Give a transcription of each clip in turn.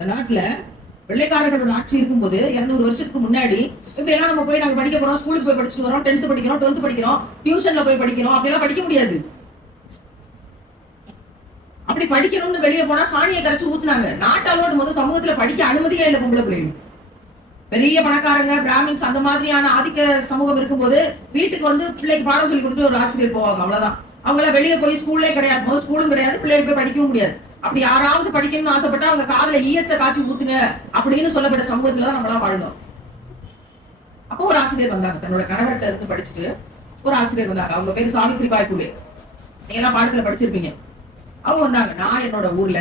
இந்த நாட்டுல வெள்ளைக்காரர்களோட ஆட்சி இருக்கும்போது இருநூறு வருஷத்துக்கு முன்னாடி இப்படி எல்லாம் நம்ம போய் நாங்க படிக்க போறோம் ஸ்கூலுக்கு போய் படிச்சுட்டு வரோம் டென்த் படிக்கிறோம் டுவெல்த் படிக்கிறோம் டியூஷன்ல போய் படிக்கிறோம் அப்படிலாம் படிக்க முடியாது. அப்படி படிக்கணும்னு வெளியே போனா சாணியை கரைச்சு ஊத்துனாங்க. நாட்டாளோடு போது சமூகத்துல படிக்க அனுமதியே இல்லை பொம்பளை பிள்ளைங்க பெரிய பணக்காரங்க பிராமின்ஸ் அந்த மாதிரியான ஆதிக்க சமூகம் இருக்கும்போது வீட்டுக்கு வந்து பிள்ளைக்கு பாடம் சொல்லி கொடுத்து ஒரு ஆசிரியர் போவாங்க அவ்வளவுதான். அவங்கள வெளியே போய் ஸ்கூல்லே கிடையாது. ஸ்கூலும் கிடையாது பிள்ளைங்க போய் படிக்கவும் முடியாது. அப்படி யாராவது படிக்கணும்னு ஆசைப்பட்டா அவங்க காதுல ஈயத்தை காய்ச்சி ஊத்துங்க அப்படின்னு சொல்லப்பட்ட சமூகத்துல தான் நம்மளாம் வாழ்ந்தோம். அப்போ ஒரு ஆசிரியர் வந்தாங்க. தன்னோட கணவர்கிட்ட இருந்து படிச்சுட்டு ஒரு ஆசிரியர் வந்தாங்க. அவங்க பேரு சாவித்ரி பாய் புலே நீங்க எல்லாம் பாடத்துல படிச்சிருப்பீங்க. அவங்க வந்தாங்க. நான் என்னோட ஊர்ல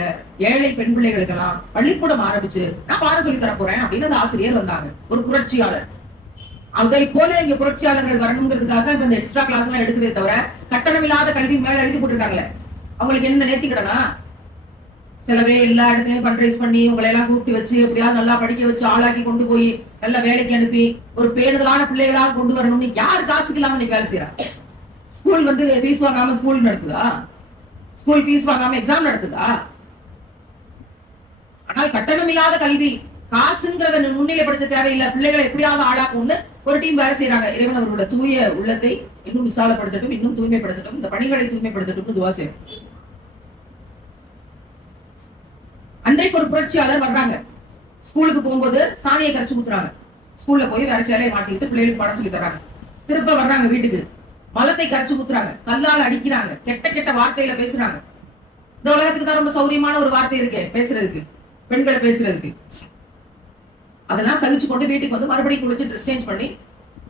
ஏழை பெண் பிள்ளைகளுக்கெல்லாம் பள்ளிக்கூடம் ஆரம்பிச்சு நான் பாடம் சொல்லி தர போறேன் அப்படின்னு அந்த ஆசிரியர் வந்தாங்க. ஒரு புரட்சியாளர். அதை போல இங்க புரட்சியாளர்கள் வரணுங்கிறதுக்காக இந்த எக்ஸ்ட்ரா கிளாஸ் எல்லாம் எடுக்குதே தவிர கட்டணமில்லாத கல்வி மேல எழுதி போட்டுருக்காங்களே. அவங்களுக்கு என்ன நேர்த்திக்கிடனா சிலவே எல்லா இடத்துலயும் ஃபண்ட்ரைஸ் பண்ணி உங்களை எல்லாம் கூப்பிட்டு வச்சு எப்படியாவது நல்லா படிக்க வச்சு ஆளாக்கி கொண்டு போய் நல்ல வேலைக்கு அனுப்பி ஒரு பேணுதலான பிள்ளைகளாக கொண்டு வரணும்னு யார் காசுக்கு இல்லாம நீ வேலை செய்யறா? ஸ்கூல் வந்து ஃபீஸ் வாங்காம ஸ்கூல் நடத்துதா? ஸ்கூல் ஃபீஸ் வாங்காம எக்ஸாம் நடத்துதா? ஆனால் கட்டணமில்லாத கல்வி காசுங்கிறத முன்னிலைப்படுத்த தேவையில்லை. பிள்ளைகளை எப்படியாவது ஆளாக்கும்னு ஒரு டீம் வேலை செய்யறாங்க. இறைவன் அவர்களோட தூய உள்ளத்தை இன்னும் விசாலப்படுத்தட்டும் இன்னும் தூய்மைப்படுத்தட்டும் இந்த பணிகளை தூய்மைப்படுத்தட்டும் துவா செய்யும் அன்றைக்கு ஒரு புரட்சியாளர் வர்றாங்க. ஸ்கூலுக்கு போகும்போது சாணியை கரைச்சு ஊத்துறாங்க. ஸ்கூல்ல போய் வேற சேலையை மாட்டிக்கிட்டு பிள்ளைகளுக்கு படம் சொல்லி தர்றாங்க. திருப்ப வர்றாங்க வீட்டுக்கு. மலத்தை கரைச்சு ஊத்துறாங்க. கல்லால் அடிக்கிறாங்க. கெட்ட கெட்ட வார்த்தையில பேசுறாங்க. இந்த உலகத்துக்கு தான் ரொம்ப சௌரியமான ஒரு வார்த்தை இருக்கே பேசுறதுக்கு. பெண்களை பேசுறதுக்கு. அதெல்லாம் சகிச்சு கொண்டு வீட்டுக்கு வந்து மறுபடியும் குளிச்சு ட்ரெஸ் சேஞ்ச் பண்ணி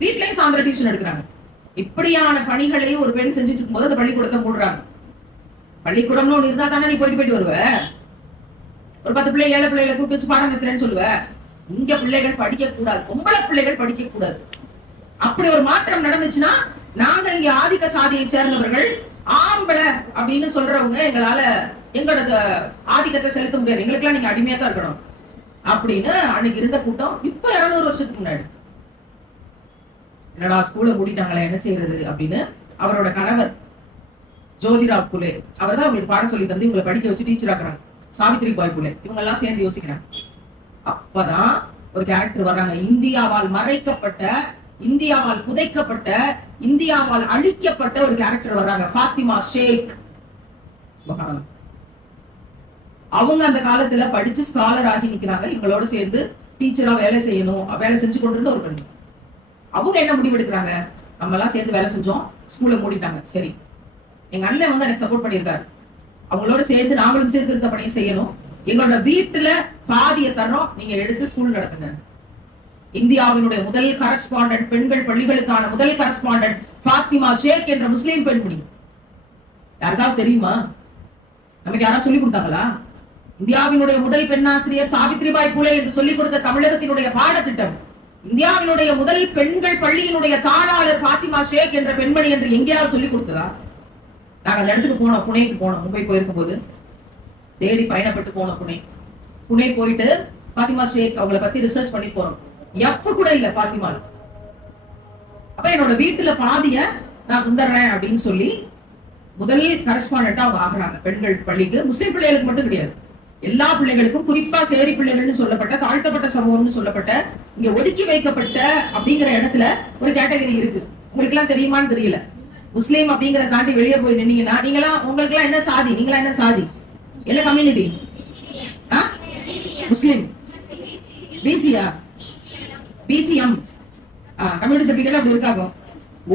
வீட்லயும் சாயந்தரம் டியூஷன் எடுக்கிறாங்க. இப்படியான பணிகளை ஒரு பெண் செஞ்சுட்டு இருக்கும்போது அந்த பள்ளிக்கூடத்தை மூடுறாங்க. பள்ளிக்கூடம்னு ஒன்று இருந்தா தானே நீ போயிட்டு போயிட்டு வருவ? ஒரு பத்து பிள்ளை ஏழை பிள்ளைகளை கூப்பிட்டு வச்சு பாடம் நிறுத்துறேன்னு இங்க பிள்ளைகள் படிக்க கூடாது. பொம்பளை பிள்ளைகள் படிக்க கூடாது. அப்படி ஒரு மாற்றம் நடந்துச்சுன்னா நாங்க இங்க ஆதிக்க சாதியை சேர்ந்தவர்கள் ஆம்பளை அப்படின்னு சொல்றவங்க எங்களால எங்களோட ஆதிக்கத்தை செலுத்த முடியாது. எங்களுக்கெல்லாம் நீங்க அடிமையா தான் இருக்கணும். அப்படின்னு அன்னைக்கு இருந்த கூட்டம் இப்ப இருநூறு வருஷத்துக்கு முன்னாடி. என்னடா ஸ்கூல மூடிட்டாங்களே என்ன செய்யறது? அப்படின்னு அவரோட கணவர் ஜோதிராவ் குலே அவர் தான் உங்களுக்கு பாடம் சொல்லி தந்து உங்களை படிக்க வச்சு டீச்சர் ஆக்குறாங்க. சாவித்ரி பாய் இவங்க எல்லாம் சேர்ந்து யோசிக்கிறாங்க அப்பதான் ஒரு கேரக்டர் வர்றாங்க. இந்தியாவால் மறைக்கப்பட்ட இந்தியாவால் புதைக்கப்பட்ட இந்தியாவால் அழிக்கப்பட்ட ஒரு கேரக்டர் வர்றாங்க. ஃபாத்திமா ஷேக். அவங்க அந்த காலத்துல படிச்சு ஸ்காலர் ஆகி நிக்கிறாங்க. இவங்களோட சேர்ந்து டீச்சரா வேலை செய்யணும். வேலை செஞ்சு கொண்டிருந்த ஒரு பெண். அவங்க என்ன முடிவெடுக்கிறாங்க? நம்ம எல்லாம் சேர்ந்து வேலை செஞ்சோம். ஸ்கூல்ல மூடிட்டாங்க. சரி. எங்க அண்ணன் வந்து எனக்கு சப்போர்ட் பண்ணியிருக்காரு. அவங்களோட சேர்ந்து நாமளும் சீர்திருத்த இருக்க பணியை செய்யணும். எங்களோட வீட்டுல பாதியை தர்றோம். நீங்க எடுத்து ஸ்கூல் நடத்துங்க. இந்தியாவினுடைய முதல் கரஸ்பாண்டன்ட் பெண்கள் பள்ளிகளுக்கான முதல் கரஸ்பாண்டன்ட் பாத்திமா ஷேக் என்ற முஸ்லீம் பெண்மணி. யாருக்காவது தெரியுமா? நமக்கு யாராவது சொல்லி கொடுத்தாங்களா? இந்தியாவினுடைய முதல் பெண்ணாசிரியர் சாவித்ரிபாய் புலே என்று சொல்லிக் கொடுத்த தமிழகத்தினுடைய பாடத்திட்டம். இந்தியாவினுடைய முதல் பெண்கள் பள்ளியினுடைய தாளாளர் பாத்திமா ஷேக் என்ற பெண்மணி என்று எங்கேயாவது சொல்லிக் கொடுத்ததா? நாங்கள் அந்த இடத்துக்கு போனோம் புனேக்கு போனோம் மும்பை போயிருக்கும் போது தேடி பயணப்பட்டு போனோம் புனே. புனே போயிட்டு பாத்திமா ஷேக் அவங்கள பத்தி ரிசர்ச் பண்ணி போறோம். எஃப் கூட இல்ல பாத்திமால. அப்ப என்னோட வீட்டுல பாதிய நான் குந்தர்றேன் அப்படின்னு சொல்லி முதல் கரஸ்பாண்டா அவங்க ஆகுறாங்க. பெண்கள் பள்ளிக்கு. முஸ்லிம் பிள்ளைகளுக்கு மட்டும் கிடையாது. எல்லா பிள்ளைகளுக்கும் குறிப்பா சேரி பிள்ளைகள்னு சொல்லப்பட்ட தாழ்த்தப்பட்ட சமூகம்னு சொல்லப்பட்ட இங்க ஒதுக்கி வைக்கப்பட்ட அப்படிங்கிற இடத்துல ஒரு கேட்டகரி இருக்கு. உங்களுக்கு எல்லாம் தெரியுமான்னு தெரியல. முஸ்லீம் அப்படிங்கிற தாண்டி வெளியே போய் நின்னீங்கன்னா நீங்களாம் உங்களுக்கு எல்லாம் என்ன சாதி? நீங்களா என்ன சாதி? என்ன கம்யூனிட்டி முஸ்லீம். பிசியா பிசிஎம் கம்யூனிட்டி சர்டிபிகேட் அப்படி இருக்காங்க.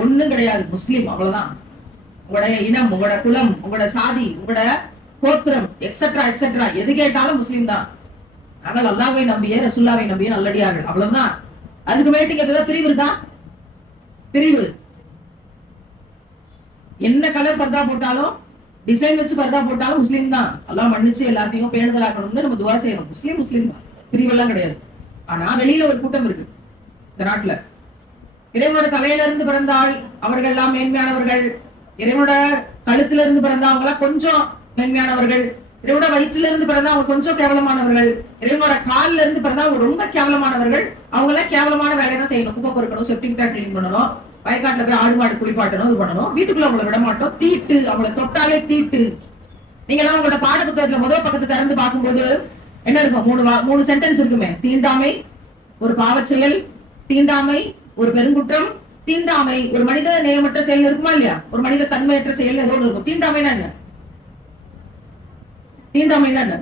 ஒண்ணும் கிடையாது. முஸ்லீம் அவ்வளவுதான். உங்களோட இனம் உங்களோட குலம் உங்களோட சாதி உங்களோட கோத்திரம் எக்ஸெட்ரா எக்ஸெட்ரா எது கேட்டாலும் முஸ்லீம் தான். நாங்கள் அல்லாவை நம்பிய ரசுல்லாவை நம்பிய நல்லடியார்கள். அவ்வளவுதான். அதுக்கு மேட்டு இங்க பிரிவு இருக்கா? பிரிவு. என்ன கலர் பர்தா போட்டாலும் டிசைன் வச்சு பர்தா போட்டாலும் முஸ்லீம் தான். எல்லாம் மன்னிச்சு எல்லாத்தையும் பேணுதலாக்கணும்னு நம்ம துவா செய்யணும். முஸ்லீம் முஸ்லீம் தான். பிரிவெல்லாம் கிடையாது. ஆனா வெளியில ஒரு கூட்டம் இருக்கு. இந்த நாட்டுல. இறைவனோட தலையில இருந்து பிறந்தால் அவர்கள் எல்லாம் மேன்மையானவர்கள். இறைவனோட கழுத்துல இருந்து பிறந்தவங்க எல்லாம் கொஞ்சம் மேன்மையானவர்கள். இறைவனோட வயிற்றுல இருந்து பிறந்தா அவங்க கொஞ்சம் கேவலமானவர்கள். இறைவனோட கால்ல இருந்து பிறந்தா அவங்க ரொம்ப கேவலமானவர்கள். அவங்க எல்லாம் கேவலமான வேலையை தான் செய்யணும். குப்பை பொறுக்கணும் செப்டிக் கிளீன் பண்ணணும். வயக்காட்டுல போய் ஆடு மாடு குளிப்பாட்டணும் இது பண்ணணும். வீட்டுக்குள்ள அவங்கள விட மாட்டோம் தீட்டு அவங்கள தொட்டாலே தீட்டு. நீங்க எல்லாம் உங்களோட பாட புத்தகத்துல முதல் பக்கத்தை திறந்து பார்க்கும்போது என்ன இருக்கும்? மூணு மூணு சென்டென்ஸ் இருக்குமே. தீண்டாமை ஒரு பாவச்செயல். தீண்டாமை ஒரு பெருங்குற்றம். தீண்டாமை ஒரு மனித நேயமற்ற செயல் இருக்குமா இல்லையா? ஒரு மனித தன்மையற்ற செயல் ஏதோ ஒன்று இருக்கும். தீண்டாமைனா என்ன தீண்டாமைனா என்ன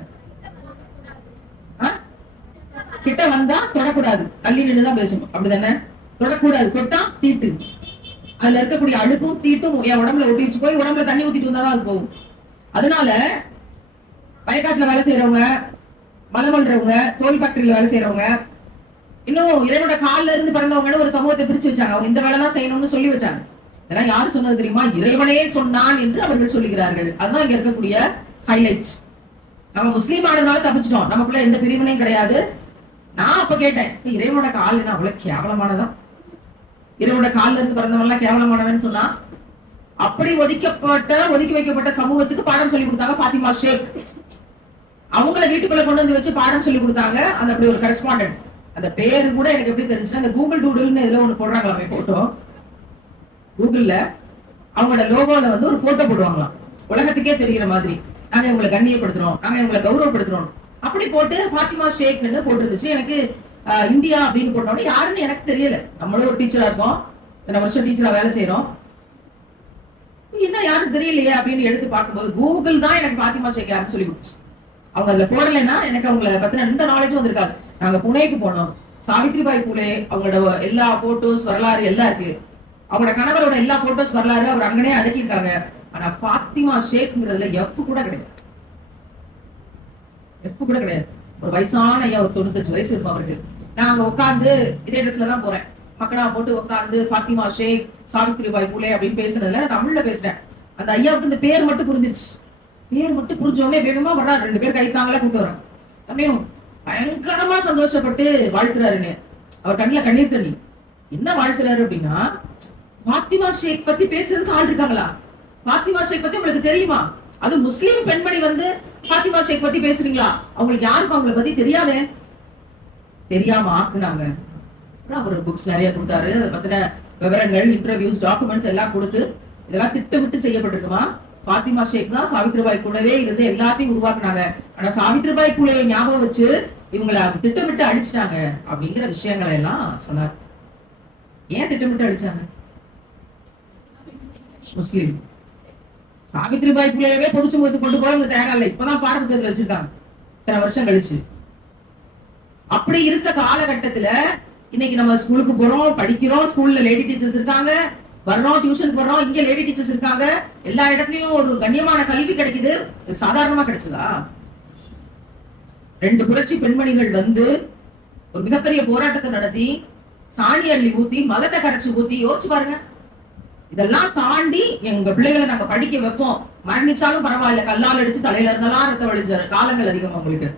கிட்ட வந்தா தொடக்கூடாது. தள்ளி நின்றுதான் பேசணும். அப்படிதானே? தொடக்கூடாது. தொட்டா தீட்டு. அதுல இருக்கக்கூடிய அழுக்கும் தீட்டும் என் உடம்புல ஒட்டிச்சு போய் உடம்புல தண்ணி ஊத்திட்டு வந்தாதான் அது போகும். அதனால வயக்காட்டுல வேலை செய்யறவங்க மலம் பண்றவங்க தோல் ஃபேக்டரியில வேலை செய்யறவங்க இன்னும் இறைவனோட கால்ல இருந்து பிறந்தவங்கன்னு ஒரு சமூகத்தை பிரிச்சு வச்சாங்க. அவங்க இந்த வேலை தான் செய்யணும்னு சொல்லி வச்சாங்க. இதெல்லாம் யாரு சொன்னது தெரியுமா? இறைவனே சொன்னான் என்று அவர்கள் சொல்லுகிறார்கள். அதுதான் இங்க இருக்கக்கூடிய ஹைலைட் நம்ம முஸ்லீம் ஆனதுனால தப்பிச்சிட்டோம். நமக்குள்ள எந்த பிரிவினையும் கிடையாது. நான் அப்ப கேட்டேன் இறைவனோட கால் என்ன அவ்வளவு கேவலமானதான் இறைவனோட கால்ல இருந்து பிறந்தவன் எல்லாம் கேவலமானவன் சொன்னா அப்படி ஒதுக்கப்பட்ட ஒதுக்கி வைக்கப்பட்ட சமூகத்துக்கு பாடம் சொல்லி கொடுத்தாங்க பாத்திமா ஷேக். அவங்கள வீட்டுக்குள்ள கொண்டு வந்து வச்சு பாடம் சொல்லி கொடுத்தாங்க. அந்த அப்படி ஒரு கரஸ்பாண்டன்ட் அந்த பேரு கூட எனக்கு எப்படி தெரிஞ்சுன்னா அந்த கூகுள் டூடுல்னு இதுல ஒண்ணு போடுறாங்களாமே போட்டோ கூகுள்ல அவங்களோட லோகோல வந்து ஒரு போட்டோ போடுவாங்களாம். உலகத்துக்கே தெரிகிற மாதிரி. நாங்க இவங்களை கண்ணியப்படுத்துறோம். நாங்க இவங்களை கௌரவப்படுத்துறோம். அப்படி போட்டு பாத்திமா ஷேக்னு போட்டுருந்துச்சு. எனக்கு இந்தியா அப்படின்னு போட்டோன்னே யாருன்னு எனக்கு தெரியல. நம்மளும் ஒரு டீச்சரா இருக்கோம். இத்தனை வருஷம் டீச்சரா வேலை செய்யறோம் என்ன யாரும் தெரியலையே அப்படின்னு எடுத்து பார்க்கும்போது கூகுள் தான் எனக்கு பாத்திமா ஷேக் யாருன்னு சொல்லி கொடுத்துச்சு. அவங்க அதுல போடலைன்னா எனக்கு அவங்கள பத்தின எந்த நாலேஜும் வந்திருக்காது. நாங்க புனேக்கு போனோம். சாவித்ரிபாய் பூலே அவங்களோட எல்லா போட்டோஸ் வரலாறு எல்லாம் இருக்கு. அவங்களோட கணவரோட எல்லா போட்டோஸ் வரலாறு அவர் அங்கனே அடக்கியிருக்காங்க. ஆனா பாத்திமா ஷேக்ங்கிறதுல எஃப் கூட கிடையாது. எஃப் கூட கிடையாது. ஒரு வயசான ஐயா ஒரு தொண்ணூத்தஞ்சு வயசு இருக்கும் அவருக்கு. நான் அங்க உட்காந்து இதே ட்ரெஸ்ல தான் போறேன். மக்களா போட்டு உட்காந்து ஃபாத்திமா ஷேக் சாவித்ரிபாய் பூலே அப்படின்னு பேசுனதுல நான் தமிழ்ல பேசுறேன். அந்த ஐயாவுக்கு இந்த பேர் மட்டும் புரிஞ்சிருச்சு. பேர் மட்டும் புரிஞ்சவனே வேகமா வர்றாரு. ரெண்டு பேர் கைத்தாங்களே கூட்டு வரேன் தம்பியும் பயங்கரமா சந்தோஷப்பட்டு வாழ்த்துறாருன்னு. அவர் கண்ணில் கண்ணீர் தண்ணி. என்ன வாழ்த்துறாரு அப்படின்னா பாத்திமா ஷேக் பத்தி பேசுறதுக்கு ஆள் இருக்காங்களா? பாத்திமா ஷேக் பத்தி உங்களுக்கு தெரியுமா? அது முஸ்லீம் பெண்மணி வந்து பாத்திமா ஷேக் பத்தி பேசுறீங்களா? அவங்களுக்கு யாருக்கும் அவங்கள பத்தி தெரியாதே? தெரியாம? ஆக்குனாங்க அவர் புக்ஸ் நிறைய கொடுத்தாரு. அதை பத்தின விவரங்கள் இன்டர்வியூஸ் டாக்குமெண்ட்ஸ் எல்லாம் கொடுத்து இதெல்லாம் திட்டமிட்டு செய்யப்பட்டிருக்குமா? பாத்திமா ஷேக் தான் சாவித்ரிபாய் கூடவே இருந்து எல்லாத்தையும் உருவாக்குனாங்க. ஆனா சாவித்ரிபாய் கூலையை ஞாபகம் வச்சு இவங்களை திட்டமிட்டு அடிச்சிட்டாங்க அப்படிங்கிற விஷயங்களை எல்லாம் சொன்னார். ஏன் திட்டமிட்டு அடிச்சாங்க முஸ்லீம். சாவித்ரிபாய் பிள்ளையவே பொதுச்சு போது கொண்டு போய் அவங்க தேங்காய் இப்பதான் பாரம்பரியத்தில் வச்சிருக்காங்க. இத்தனை வருஷம் கழிச்சு. அப்படி இருக்க காலகட்டத்துல இன்னைக்கு நம்ம ஸ்கூலுக்கு போறோம் படிக்கிறோம் ஸ்கூல்ல லேடி டீச்சர்ஸ் இருக்காங்க. வர்றோம் டியூஷனுக்கு வர்றோம் இங்க லேடி டீச்சர்ஸ் இருக்காங்க. எல்லா இடத்துலயும் ஒரு கண்ணியமான கல்வி கிடைக்குது. சாதாரணமா கிடைச்சதா? ரெண்டு புரட்சி பெண்மணிகள் வந்து ஒரு மிகப்பெரிய போராட்டத்தை நடத்தி சாணி அள்ளி ஊத்தி மதத்தை கரைச்சு ஊத்தி யோசிச்சு பாருங்க. இதெல்லாம் தாண்டி எங்க பிள்ளைகளை நாங்க படிக்க வைப்போம். மரணிச்சாலும் பரவாயில்ல கல்லால் அடிச்சு தலையில இருந்தெல்லாம் ரத்த வழிச்ச காலங்கள் அதிகம் அவங்களுக்கு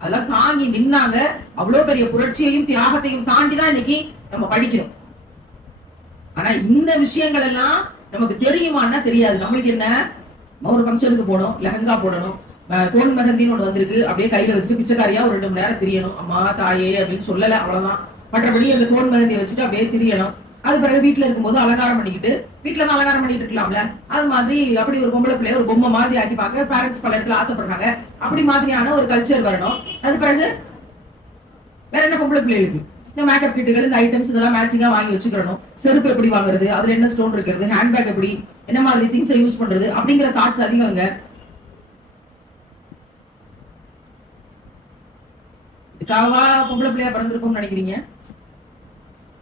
அதெல்லாம் தாங்கி நின்னாங்க. அவ்வளவு பெரிய புரட்சியையும் தியாகத்தையும் தாண்டி தான் இன்னைக்கு நம்ம படிக்கிறோம் ஆனா இந்த விஷயங்கள் எல்லாம் நமக்கு தெரியுமான்னா தெரியாது. நம்மளுக்கு என்ன? ஒரு ஃபங்க்ஷனுக்கு போனோம் லெஹங்கா போடணும். கோன் மெஹந்தின்னு ஒண்ணு வந்திருக்கு. அப்படியே கையில வச்சுட்டு பிச்சைக்காரியா ஒரு ரெண்டு மணி நேரம் திரியணும். அம்மா தாயே அப்படின்னு சொல்லல அவ்வளவுதான். மற்றபடி அந்த கோன் மெஹந்தியை வச்சுட்டு அப்படியே திரியணும். அது பிறகு வீட்டுல இருக்கும்போது அலங்காரம் பண்ணிக்கிட்டு வீட்டுல தான் அலங்காரம் பண்ணிட்டு இருக்கலாம்ல. அது மாதிரி அப்படி ஒரு பொம்பளை பிள்ளைய ஒரு பொம்மை மாதிரி ஆக்கி பார்க்க பேரண்ட்ஸ் பல இடத்துல ஆசைப்படுறாங்க. அப்படி மாதிரியான ஒரு கல்ச்சர் வரணும். அது பிறகு வேற என்ன பொம்பளை பிள்ளைகளுக்கு? இந்த மேக்கப் கிட்டுகள் இந்த ஐட்டம்ஸ் இதெல்லாம் மேட்சிங்கா வாங்கி வச்சுக்கணும் செருப்பு எப்படி வாங்குறது? அதுல என்ன ஸ்டோன் இருக்கிறது? ஹேண்ட்பேக் எப்படி? என்ன மாதிரி திங்ஸை யூஸ் பண்றது? அப்படிங்கிற தாட்ஸ் அதிகங்க இதுக்காகவா பொம்பளை பிள்ளையா பிறந்திருக்கும்னு நினைக்கிறீங்க?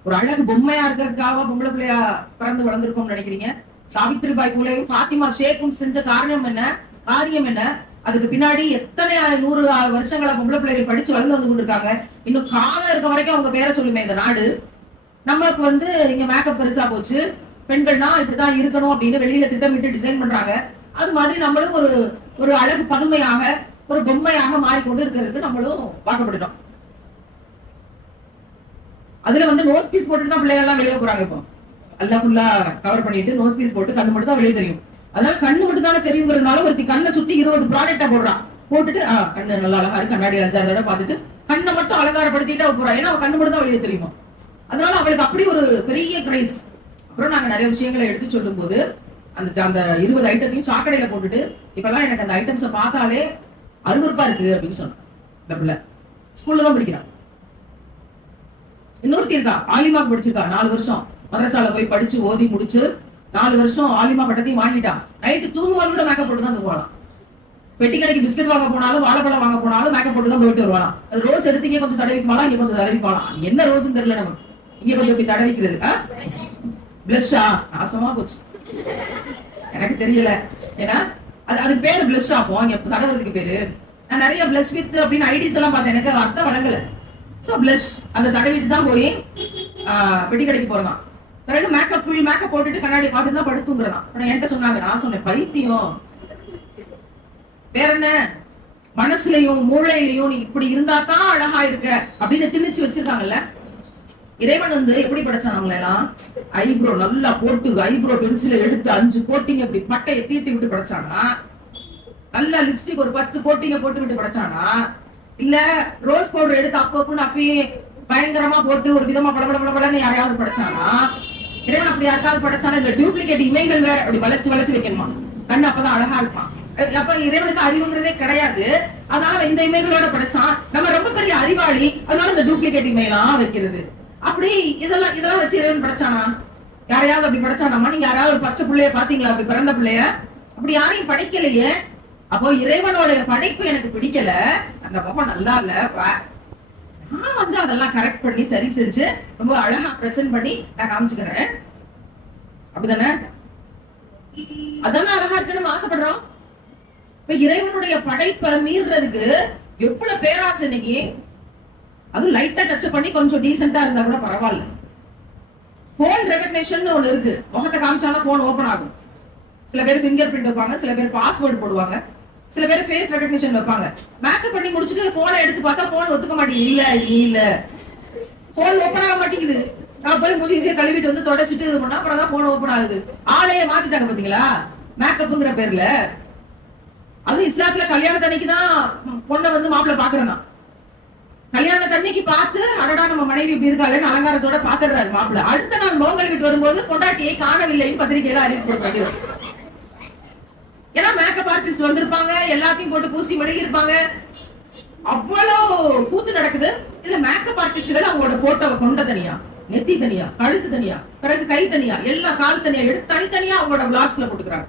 ஒரு அழகு பொம்மையா இருக்கிறதுக்காக பொம்பளை பிள்ளையா பிறந்து வளர்ந்துருக்கோம்னு நினைக்கிறீங்க? சாவித்ரிபாய் பூலேயும் பாத்திமா ஷேக்கும் செஞ்ச காரணம் என்ன? காரியம் என்ன? அதுக்கு பின்னாடி எத்தனை நூறு வருஷங்களா பொம்பளை பிள்ளைகள் படிச்சு வளர்ந்து வந்து கொண்டிருக்காங்க. இன்னும் காலம் இருக்க வரைக்கும் அவங்க பேரை சொல்லுமே இந்த நாடு. நமக்கு வந்து இங்க மேக்கப் பெருசா போச்சு. பெண்கள்னா இப்படிதான் இருக்கணும் அப்படின்னு வெளியில திட்டமிட்டு டிசைன் பண்றாங்க. அது மாதிரி நம்மளும் ஒரு ஒரு அழகு பதுமையாக ஒரு பொம்மையாக மாறிக்கொண்டு இருக்கிறதுக்கு நம்மளும் பார்க்கப்படுறோம் அதுல வந்து நோஸ் பீஸ் போட்டுட்டு தான் பிள்ளைகள் எல்லாம் வெளியே போறாங்க இப்போ. எல்லாம் ஃபுல்லா கவர் பண்ணிட்டு நோஸ் பீஸ் போட்டு கண்ணு மட்டும் தான் வெளியே தெரியும். அதனால கண்ணு மட்டும் தானே தெரியுங்கிறதுனால ஒருத்தி கண்ணை சுத்தி இருபது ப்ராடக்டா போடுறான் போட்டுட்டு ஆ கண்ணு நல்லா அழகா இருக்கு. கண்ணாடி அஞ்சாறு தடவை பார்த்துட்டு கண்ணை மட்டும் அலங்காரப்படுத்திட்டு அவ போறா. ஏன்னா அவ கண்ணு மட்டும் தான் வெளியே தெரியுமா. அதனால அவளுக்கு அப்படி ஒரு பெரிய கிரைஸ் அப்புறம் நாங்க நிறைய விஷயங்களை எடுத்து சொல்லும் போது அந்த அந்த இருபது ஐட்டத்தையும் சாக்கடையில போட்டுட்டு இப்பெல்லாம் எனக்கு அந்த ஐட்டம்ஸை பார்த்தாலே அருவறுப்பா இருக்கு அப்படின்னு சொன்னான். இந்த பிள்ளை. ஸ்கூல்ல தான் படிக்கிறான். இன்னொருத்தி இருக்கா? ஆலிமா படிச்சிருக்கா. நாலு வருஷம். மதரசால போய் படிச்சு ஓதி முடிச்சு நாலு வருஷம் ஆலிமா பட்டத்தையும் வாங்கிட்டான் நைட்டு தூங்குவாங்க கூட மேக்கப் போட்டு தான் தூங்குவாளாம் பெட்டி கடைக்கு பிஸ்கட் வாங்க போனாலும் வாழைப்பழம் வாங்க போனாலும் மேக்கப் போட்டு தான் போயிட்டு வருவாளாம். அது ரோஸ் எடுத்து இங்கே கொஞ்சம் தடவிக்குமாலாம் இங்க கொஞ்சம் தடவிப்பாளாம் என்ன ரோஸ்னு தெரியல நமக்கு. இங்க கொஞ்சம் இப்படி தடவிக்கிறது பிளஷா நாசமா போச்சு. எனக்கு தெரியல. ஏன்னா அது அதுக்கு பேரு பிளஷ் ஆகும் இங்க தடவுறதுக்கு பேரு. நான் நிறைய பிளஸ் வித் அப்படின்னு ஐடிஸ் எல்லாம் பார்த்தேன். எனக்கு அர்த்தம் வழங்கல. சோ பிளஷ் அந்த தடவிட்டு தான் போய் ஆஹ், பெட்டி கடைக்கு போறதான். பிறகு மேக்கப் ஃபுல் மேக்கப் போட்டுட்டு கண்ணாடி பார்த்துட்டு தான் படுத்துங்கிறதான். ஆனால் என்கிட்ட சொன்னாங்க நான் சொன்னேன் பைத்தியம். வேற என்ன மனசுலயும் மூளையிலயும் நீ இப்படி இருந்தா தான் அழகா இருக்க அப்படின்னு திணிச்சு வச்சிருக்காங்கல்ல. இறைவன் வந்து எப்படி படைச்சான் அவங்களெல்லாம் ஐப்ரோ நல்லா போட்டு ஐப்ரோ பென்சில எடுத்து அஞ்சு கோட்டிங்க இப்படி பட்டையை தீட்டி விட்டு படைச்சானா? நல்லா லிப்ஸ்டிக் ஒரு பத்து கோட்டிங்க போட்டு விட்டு படைச்சானா? இல்ல ரோஸ் பவுடர் எடுத்து அப்பப்போ அப்பயே பயங்கரமா போட்டு ஒரு விதமா பட பட பட யாரையாவது படைச்சானா இறைவன் அப்படி யாருக்காவது படைச்சானா இல்ல டூப்ளிகேட் இமைகள் வேற அப்படி வளைச்சு வளைச்சு வைக்கணுமா? கண்ணு அப்பதான் அழகா இருப்பான். அப்ப இறைவனுக்கு அறிவுங்கிறதே கிடையாது. அதனால இந்த இமைகளோட படைச்சான். நம்ம ரொம்ப பெரிய அறிவாளி அதனால இந்த டூப்ளிகேட் இமையெல்லாம் வைக்கிறது. அப்படி இதெல்லாம் இதெல்லாம் வச்சு இறைவன் படைச்சானா? யாரையாவது அப்படி படைச்சானாமா? நீங்க யாராவது ஒரு பச்சை பிள்ளைய பாத்தீங்களா அப்படி பிறந்த பிள்ளைய? அப்படி யாரையும் படைக்கலையே. அப்போ இறைவனோட படைப்பு எனக்கு பிடிக்கல. அந்த முகம் நல்லா இல்ல வா. நான் வந்து அதெல்லாம் கரெக்ட் பண்ணி சரி செஞ்சு ரொம்ப அழகா பிரசன்ட் பண்ணி நான் காமிச்சுக்கிறேன். அப்படிதானே? அதானே அழகா இருக்குன்னு ஆசைப்படுறோம்? இப்ப இறைவனுடைய படைப்பை மீறதுக்கு எவ்வளவு பேராசை இன்னைக்கு? அதுவும் லைட்டா டச் பண்ணி கொஞ்சம் டீசெண்டா இருந்தா கூட பரவாயில்ல. போன் ரெகக்னேஷன் ஒண்ணு இருக்கு. முகத்தை காமிச்சாலும் போன் ஓபன் ஆகும். சில பேர் ஃபிங்கர் பிரிண்ட் வைப்பாங்க சில பேர் பாஸ்வேர்டு போடுவாங்க. சில பேர் ஃபேஸ் ரெகக்னிஷன் வைப்பாங்க. மேக்கப் பண்ணி முடிச்சுட்டு போனை எடுத்து பார்த்தா போன் ஒத்துக்க மாட்டேங்குது. இல்ல இல்ல. போன் ஓப்பன் ஆக மாட்டேங்குது. நான் போய் முடிஞ்சே கழுவிட்டு வந்து தொடச்சிட்டு இது பண்ணா அப்புறம் தான் போன் ஓப்பன் ஆகுது. ஆளையே மாத்திட்டாங்க பாத்தீங்களா? மேக்கப்புங்கிற பேர்ல. அதுவும் இஸ்லாத்துல கல்யாணத்தன்னைக்கு தான் பொண்ணை வந்து மாப்பிள்ளை பாக்குறேன் தண்ணிக்கு பார்த்து அடடா நம்ம மனைவி இப்படி இருக்காளேன்னு அலங்காரத்தோட பாத்துறாரு மாப்பிள்ள. அடுத்த நாள் நோங்கல் வீட்டு வரும்போது பொண்டாட்டியை காணவில்லைன்னு பத்திரிகையில அறிவிப்பு போட ஏன்னா மேக்கப் ஆர்டிஸ்ட் வந்திருப்பாங்க எல்லாத்தையும் போட்டு பூசி மடங்கி இருப்பாங்க. அவ்வளவு கூத்து நடக்குது. இதுல மேக்கப் ஆர்டிஸ்ட்கள் அவங்களோட போட்டோவை கொண்ட தனியா நெத்தி தனியா கழுத்து தனியா பிறகு கை தனியா எல்லா கால் தனியா எடுத்து தனித்தனியா அவங்களோட பிளாக்ஸ்ல போட்டுக்கிறாங்க.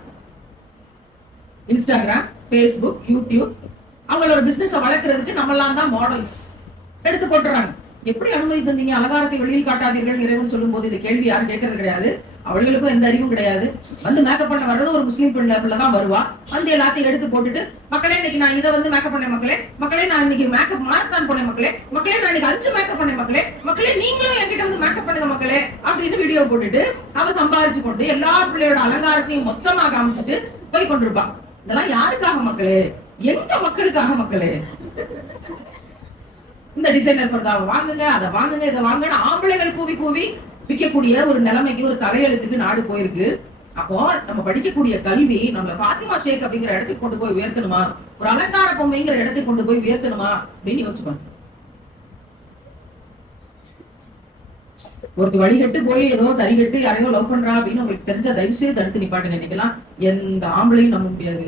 இன்ஸ்டாகிராம் ஃபேஸ்புக் யூடியூப் அவங்களோட பிசினஸ் வளர்க்கறதுக்கு நம்மளாம் தான் மாடல்ஸ் எடுத்து போட்டுறாங்க. எப்படி அனுமதி தந்தீங்க? அலங்காரத்தை வெளியில் காட்டாதீர்கள் இறைவன் சொல்லும் போது இந்த கேள்வி யாரும் கேட்கறது கிடையாது. அவளுகளுக்கும் எந்த அறிவும் கிடையாது. வந்து மேக்கப் பண்ண வர்றது ஒரு முஸ்லீம் பிள்ளை பிள்ளை தான் வருவா. வந்து எல்லாத்தையும் எடுத்து போட்டுட்டு மக்களே இன்னைக்கு நான் இதை வந்து மேக்கப் பண்ணேன் மக்களே. மக்களே நான் இன்னைக்கு மேக்கப் மார்க் தான் போனேன் மக்களே. மக்களே நான் இன்னைக்கு அஞ்சு மேக்கப் பண்ணேன் மக்களே. மக்களே நீங்களும் என்கிட்ட வந்து மேக்கப் பண்ணுங்க மக்களே அப்படின்னு வீடியோ போட்டுட்டு அவ சம்பாதிச்சு கொண்டு எல்லா பிள்ளையோட அலங்காரத்தையும் மொத்தமா காமிச்சிட்டு போய் கொண்டிருப்பா. இதெல்லாம் யாருக்காக மக்களே? எந்த மக்களுக்காக மக்களே? இந்த டிசைனர் பர்தாவை வாங்குங்க அதை வாங்குங்க இதை வாங்குங்க ஆம்பளைகள் கூவி கூவி விற்கக்கூடிய ஒரு நிலைமைக்கு ஒரு கரையெழுத்துக்கு நாடு போயிருக்கு. அப்போ நம்ம படிக்கக்கூடிய கல்வி நம்ம பாத்திமா ஷேக் அப்படிங்கிற இடத்துக்கு கொண்டு போய் உயர்த்தணுமா? ஒரு அலங்கார பொம்மைங்கிற இடத்துக்கு கொண்டு போய் உயர்த்தணுமா? அப்படின்னு யோசிப்பாங்க ஒருத்தர் வழிகட்டு போய் ஏதோ தறிகட்டு யாரையோ லவ் பண்றா அப்படின்னு உங்களுக்கு தெரிஞ்ச தயவு செய்து தடுத்து நிப்பாட்டுங்க. இன்னைக்கெல்லாம் எந்த ஆம்பளையும் நம்ப முடியாது.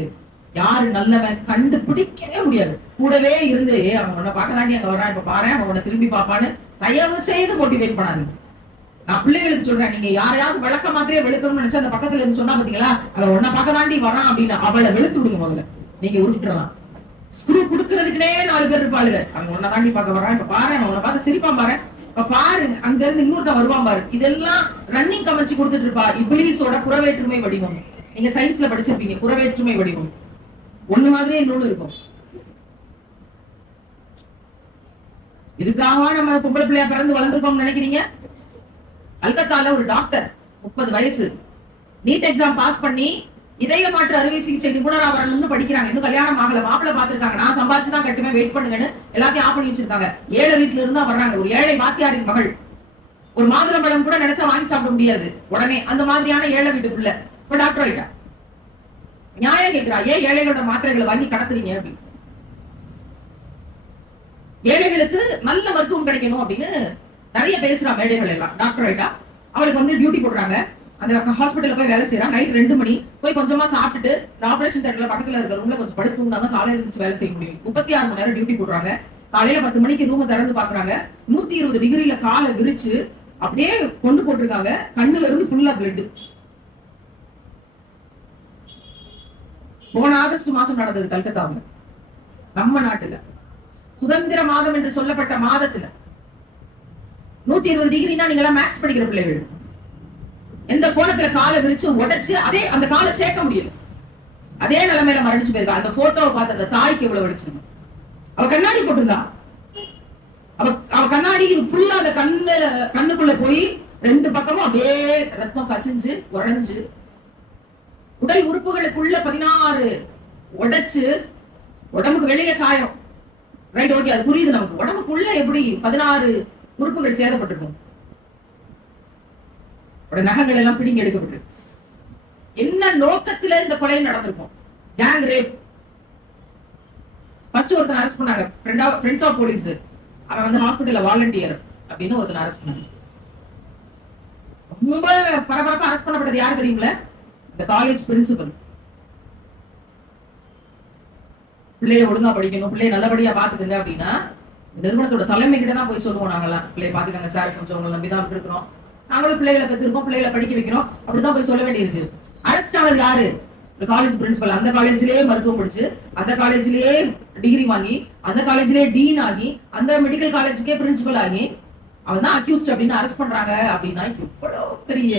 யாரு நல்லவன் கண்டுபிடிக்கவே முடியாது. கூடவே இருந்து அவன் உன்னை பாக்கலாண்டி அங்க வர்றான். இப்ப பாரு அவன் உன்னை திரும்பி பாப்பான்னு தயவு செய்து மோட்டிவேட் பண்ணாதீங்க. நான் பிள்ளைகளுக்கு சொல்றேன் நீங்க யாரையாவது விளக்க மாதிரியே வெளுக்கணும்னு நினைச்சா அந்த பக்கத்துல இருந்து சொன்னா பாத்தீங்களா? அவன் பக்கம் தாண்டி வரான் அப்படின்னு அவளை வெளுத்து விடுங்க முதல்ல. நீங்க உருட்டுறலாம் ஸ்க்ரூ குடுக்கறதுக்குனே நாலு பேர் இருப்பாளுங்க. அவங்க உன்ன தாண்டி பார்க்க வரான். இப்ப பாரு அவனை பார்த்து சிரிப்பான் பாரு. இப்ப பாரு அங்க இருந்து இன்னொருத்தன் வருவான் பாரு. இதெல்லாம் ரன்னிங் கமெண்ட்ஸ் கொடுத்துட்டு இருப்பா. இப்ளீஸோட புறவேற்றுமை வடிவம். நீங்க சயின்ஸ்ல படிச்சிருப்பீங்க. புறவேற்றுமை வடிவம். ஒண்ணு மாதிரியே இன்னொன்னு இருக்கும். இதுக்காக நம்ம பொம்பளை பிள்ளையா பிறந்து வளர்ந்துருக்கோம்னு நினைக்கிறீங்க? கல்கத்தால ஒரு டாக்டர் முப்பது வயசு. நீட் எக்ஸாம் பாஸ் பண்ணி இதய மாற்று அறுவை சிகிச்சை நிபுணரா வரணும்னு படிக்கிறாங்க. இன்னும் கல்யாணம் ஆகல மாப்பிள்ள பாத்துருக்காங்க நான் சம்பாதிச்சு தான் கட்டுமே வெயிட் பண்ணுங்கன்னு எல்லாத்தையும் ஆஃப் பண்ணி வச்சிருக்காங்க. ஏழை வீட்டுல இருந்தா வர்றாங்க. ஒரு ஏழை வாத்தியாரின் மகள். ஒரு மாதுளம்பழம் கூட நினைச்சா வாங்கி சாப்பிட முடியாது. உடனே அந்த மாதிரியான ஏழை வீட்டுக்குள்ள இப்ப டாக்டர் ஆயிட்டா. நியாயம் கேட்கிறா ஏன் ஏழைகளோட மாத்திரைகளை வாங்கி கடத்துறீங்க? அப்படின்னு. ஏழைகளுக்கு நல்ல மருத்துவம் கிடைக்கணும் அப்படின்னு நிறைய பேசுறா மேடைகள் எல்லாம் டாக்டர் ஆயிட்டா அவளுக்கு வந்து டியூட்டி போடுறாங்க. அந்த ஹாஸ்பிட்டல்ல போய் வேலை செய்யறான் நைட் ரெண்டு மணி. போய் கொஞ்சமா சாப்பிட்டுட்டு ஆபரேஷன் தேட்டர்ல பக்கத்துல இருக்க ரூம்ல கொஞ்சம் படுத்து தான் காலையில இருந்து வேலை செய்ய முடியும். முப்பத்தி ஆறு மணி நேரம் டியூட்டி போடுறாங்க. காலையில பத்து மணிக்கு ரூமை திறந்து பாக்குறாங்க நூத்தி இருபது டிகிரில காலை விரிச்சு அப்படியே கொண்டு போட்டிருக்காங்க. கண்ணுல இருந்து ஃபுல்லா பிளட் போன ஆகஸ்ட் மாசம் நடந்தது கல்கத்தாவில். நம்ம நாட்டுல. சுதந்திர மாதம் என்று சொல்லப்பட்ட மாதத்துல. நூத்தி இருபது டிகிரினா நீங்க எல்லாம் மேக்ஸ் படிக்கிற பிள்ளைகள். எந்த கோணத்துல காலை விரிச்சு உடைச்சு அதே அந்த காலை சேர்க்க முடியல. அதே நிலைமையில மரணிச்சு போயிருக்கா. அந்த போட்டோவை பார்த்த அந்த தாய்க்கு எவ்வளவு வலிச்சிருக்கும் அவ கண்ணாடி போட்டிருந்தா. அவ அவ கண்ணாடி ஃபுல்லா அந்த கண்ணு கண்ணுக்குள்ள போய் ரெண்டு பக்கமும் அப்படியே ரத்தம் கசிஞ்சு உறைஞ்சு உடல் உறுப்புகளுக்குள்ள பதினாறு உடைச்சு உடம்புக்கு வெளியில காயம். ரைட் ஓகே அது புரியுது நமக்கு. உடம்புக்குள்ள எப்படி பதினாறு உறுப்புகள் சேதப்பட்டிருக்கும். நகங்கள் எல்லாம் பிடிங்கி எடுக்கப்பட்டிருக்கு என்ன நோக்கத்துல இந்த கொலை நடந்திருக்கும்? கேங் ரேப் ஃபர்ஸ்ட் ஒருத்தன் அரெஸ்ட் பண்ணாங்க. ஃப்ரெண்ட்ஸ் ஆஃப் போலீஸ் அவன் வந்து ஹாஸ்பிட்டல்ல வாலண்டியர் அப்படின்னு ஒருத்தன் அரெஸ்ட் பண்ணாங்க. ரொம்ப பரபரப்பா அரெஸ்ட் பண்ணப்பட்டது யார் தெரியுங்கள இந்த காலேஜ் பிரின்சிபல் பிள்ளைய ஒழுங்கா படிக்கணும் பிள்ளைய நல்லபடியா பாத்துக்கங்க அப்படின்னா நிறுவனத்தோட தலைமை கிட்ட தான் போய் சொல்லுவோம் நாங்கெல்லாம். பிள்ளைய பாத்துக்கங்க சார் கொஞ்சம் உங்களை நம்பி தான் இருக்கிறோம் நாங்களும் பிள்ளைகளை பெற்றிருக்கோம் பிள்ளைகளை படிக்க வைக்கிறோம். அப்படிதான் போய் சொல்ல வேண்டியிருக்கு அரெஸ்ட் ஆனது யாரு? ஒரு காலேஜ் பிரின்சிபல் அந்த காலேஜ்லயே மருத்துவம் படிச்சு அந்த காலேஜ்லயே டிகிரி வாங்கி அந்த காலேஜ்லயே டீன் ஆகி அந்த மெடிக்கல் காலேஜுக்கே பிரின்சிபல் ஆகி அவன் தான் அக்யூஸ்ட் அப்படின்னு அரெஸ்ட் பண்றாங்க அப்படின்னா எவ்வளவு பெரிய